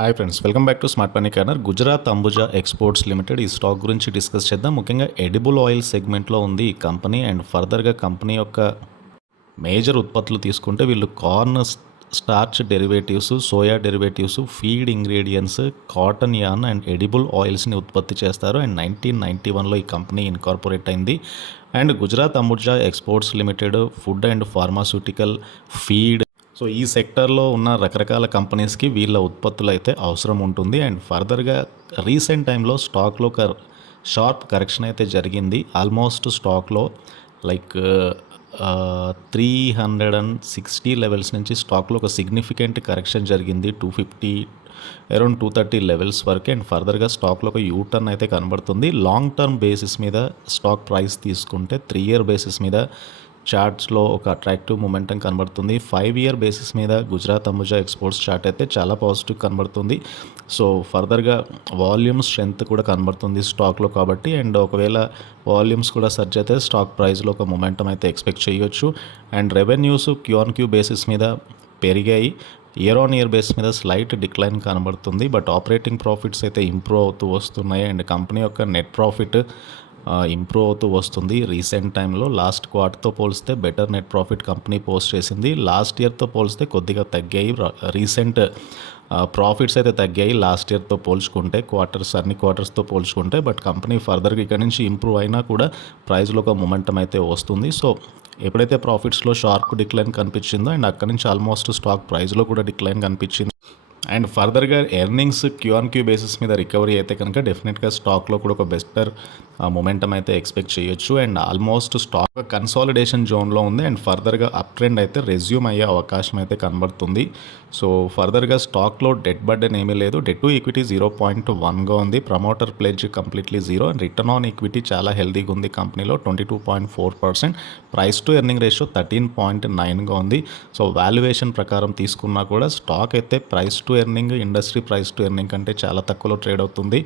Hi friends, welcome back to smart money corner. Gujarat Ambuja exports limited ఈ stock గురించి discuss చేద్దాం. ముఖ్యంగా ఎడిబుల్ ఆయిల్ సెగ్మెంట్లో ఉంది ఈ కంపెనీ. అండ్ ఫర్దర్గా కంపెనీ యొక్క మేజర్ ఉత్పత్తులు తీసుకుంటే వీళ్ళు corn starch derivatives, soya derivatives, feed ingredients, cotton yarn and edible ఆయిల్స్ని ఉత్పత్తి చేస్తారు. అండ్ 1991లో ఈ కంపెనీ ఇన్కార్పొరేట్ అయింది. And Gujarat Ambuja exports limited food and pharmaceutical, feed, so ఈ సెక్టర్లో ఉన్న రకరకాల కంపెనీస్కి వీళ్ళ ఉత్పత్తులు అయితే అవసరం ఉంటుంది. అండ్ ఫర్దర్గా రీసెంట్ టైంలో స్టాక్లో ఒక షార్ప్ కరెక్షన్ అయితే జరిగింది. ఆల్మోస్ట్ స్టాక్లో లైక్ 360 లెవెల్స్ నుంచి స్టాక్లో ఒక సిగ్నిఫికెంట్ కరెక్షన్ జరిగింది. 250 అరౌండ్ 230 లెవెల్స్ వరకు. అండ్ ఫర్దర్గా స్టాక్లో ఒక యూటర్న్ అయితే కనబడుతుంది. లాంగ్ టర్మ్ బేసిస్ మీద స్టాక్ ప్రైస్ తీసుకుంటే 3 ఇయర్ బేసిస్ మీద చార్ట్స్లో ఒక అట్రాక్టివ్ మొమెంటం కనబడుతుంది. 5 ఇయర్ బేసిస్ మీద గుజరాత్ అంబుజా ఎక్స్పోర్ట్స్ చార్ట్ అయితే చాలా పాజిటివ్ కనబడుతుంది. సో ఫర్దర్గా వాల్యూమ్ స్ట్రెంత్ కూడా కనబడుతుంది స్టాక్లో కాబట్టి. అండ్ ఒకవేళ వాల్యూమ్స్ కూడా సర్జ్ అయితే స్టాక్ ప్రైస్లో ఒక మొమెంటం అయితే ఎక్స్పెక్ట్ చేయొచ్చు. అండ్ రెవెన్యూస్ క్యూ బేసిస్ మీద పెరిగాయి. ఇయర్ ఆన్ ఇయర్ బేస్ మీద స్లైట్ డిక్లైన్ కనబడుతుంది. బట్ ఆపరేటింగ్ ప్రాఫిట్స్ అయితే ఇంప్రూవ్ అవుతూ వస్తున్నాయి. అండ్ కంపెనీ యొక్క నెట్ ప్రాఫిట్ ఇంప్రూవ్ అవుతూ వస్తుంది. రీసెంట్ టైంలో లాస్ట్ క్వార్టర్తో పోలిస్తే better net profit company post చేసింది. లాస్ట్ ఇయర్తో పోలిస్తే కొద్దిగా తగ్గాయి. రీసెంట్ ప్రాఫిట్స్ అయితే తగ్గాయి లాస్ట్ ఇయర్తో పోల్చుకుంటే, అన్ని క్వార్టర్స్తో పోల్చుకుంటే. బట్ కంపెనీ ఫర్దర్గా ఇక్కడ నుంచి ఇంప్రూవ్ అయినా కూడా ప్రైస్లో ఒక మొమెంటం అయితే వస్తుంది. సో ఎప్పుడైతే ప్రాఫిట్స్లో షార్ప్ డిక్లైన్ కనిపించిందో అండ్ అక్కడి నుంచి ఆల్మోస్ట్ స్టాక్ ప్రైస్లో కూడా డిక్లైన్ కనిపించింది. అండ్ ఫర్దర్గా ఎర్నింగ్స్ క్యూ బేసిస్ మీద రికవరీ అయితే కనుక డెఫినెట్గా స్టాక్లో కూడా ఒక బెటర్ మొమెంటం అయితే ఎక్స్పెక్ట్ చేయొచ్చు. అండ్ ఆల్మోస్ట్ స్టాక్ కన్సాలిడేషన్ జోన్లో ఉంది. అండ్ ఫర్దర్గా అప్ ట్రెండ్ అయితే రెజ్యూమ్ అయ్యే అవకాశం అయితే కనబడుతుంది. సో ఫర్దర్గా స్టాక్లో డెట్ బర్డెన్ ఏమీ లేదు. డెట్ టు ఈక్విటీ 0.1గా ఉంది. Promoter pledge completely 0. And return on equity చాలా హెల్దీగా ఉంది కంపెనీలో, 22.4%. ప్రైస్ టు ఎర్నింగ్ రేషియో 13.9గా ఉంది. సో వాల్యుయేషన్ ప్రకారం తీసుకున్నా కూడా స్టాక్ అయితే price to earning industry price to earning కంటే చాలా తక్కువలో ట్రేడ్ అవుతుంది.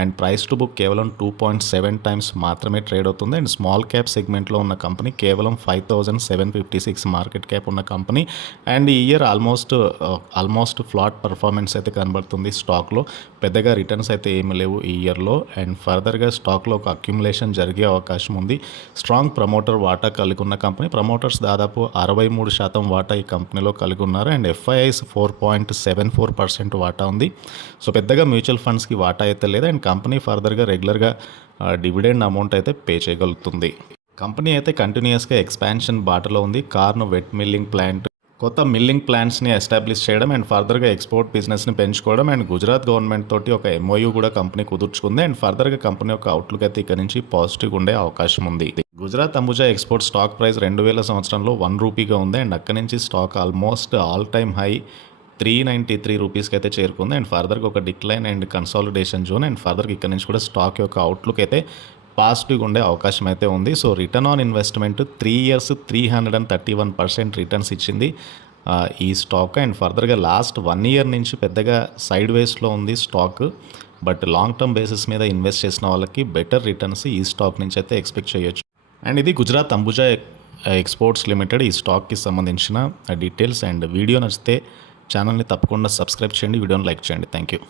అండ్ ప్రైస్ టు బుక్ కేవలం 2.7 టైమ్స్ మాత్రమే ట్రేడ్ అవుతుంది. అండ్ స్మాల్ క్యాప్ సెగ్మెంట్లో ఉన్న కంపెనీ కేవలం 5,756 మార్కెట్ క్యాప్ ఉన్న కంపెనీ. అండ్ ఈ ఇయర్ ఆల్మోస్ట్ ఫ్లాట్ పర్ఫార్మెన్స్ అయితే కనబడుతుంది స్టాక్లో. పెద్దగా రిటర్న్స్ అయితే ఏమి లేవు ఈ ఇయర్లో. అండ్ ఫర్దర్గా స్టాక్లో ఒక అక్యుములేషన్ జరిగే అవకాశం ఉంది. స్ట్రాంగ్ ప్రమోటర్ వాటా కలిగి ఉన్న కంపెనీ. ప్రమోటర్స్ దాదాపు 63% వాటా ఈ కంపెనీలో కలిగి ఉన్నారు. అండ్ ఎఫ్ఐఐస్ 4.74% వాటా ఉంది. సో పెద్దగా మ్యూచువల్ ఫండ్స్కి వాటా అయితే లేదు. అండ్ కంపెనీ ఫర్దర్గా రెగ్యులర్గా డివిడెండ్ అమౌంట్ అయితే పే చేయగలుగుతుంది. కంపెనీ అయితే కంటిన్యూస్గా ఎక్స్పాన్షన్ బాటలో ఉంది. కార్న్ వెట్ మిల్లింగ్ ప్లాంట్, కొత్త మిల్లింగ్ ప్లాంట్స్ని ఎస్టాబ్లిష్ చేయడం అండ్ ఫర్దర్గా ఎక్స్పోర్ట్ బిజినెస్ని పెంచుకోవడం. అండ్ గుజరాత్ గవర్నమెంట్ తోటి ఒక ఎంఓయూ కూడా కంపెనీ కుదుర్చుకుంది. అండ్ ఫర్దర్గా కంపెనీ యొక్క అవుట్లుక్ అయితే ఇక్కడ నుంచి పాజిటివ్గా ఉండే అవకాశం ఉంది. Gujarat Ambuja export stock price 2000 సంవత్సరంలో ₹1 ఉంది. అండ్ అక్కడి నుంచి stock almost all time high 393 రూపీస్కి అయితే చేరుకుంది. అండ్ ఫర్దర్గా ఒక decline and consolidation zone. And ఫర్దర్గా ఇక్కడ నుంచి కూడా స్టాక్ యొక్క అవుట్లుక్ అయితే పాజిటివ్గా ఉండే అవకాశం అయితే ఉంది. So return on investment 3 years 331% returns ఇచ్చింది ఈ స్టాక్. అండ్ ఫర్దర్గా లాస్ట్ 1 ఇయర్ నుంచి పెద్దగా సైడ్ వేస్లో ఉంది stock. But long term basis మీద ఇన్వెస్ట్ చేసిన వాళ్ళకి బెటర్ రిటర్న్స్ ఈ స్టాక్ నుంచి అయితే ఎక్స్పెక్ట్ చేయొచ్చు. అండ్ ఇది గుజరాత్ అంబుజా ఎక్స్పోర్ట్స్ లిమిటెడ్ ఈ స్టాక్కి సంబంధించిన డీటెయిల్స్. అండ్ వీడియో నచ్చితే ఛానల్ని తప్పకుండా సబ్స్క్రైబ్ చేయండి, వీడియోని లైక్ చేయండి. Thank you.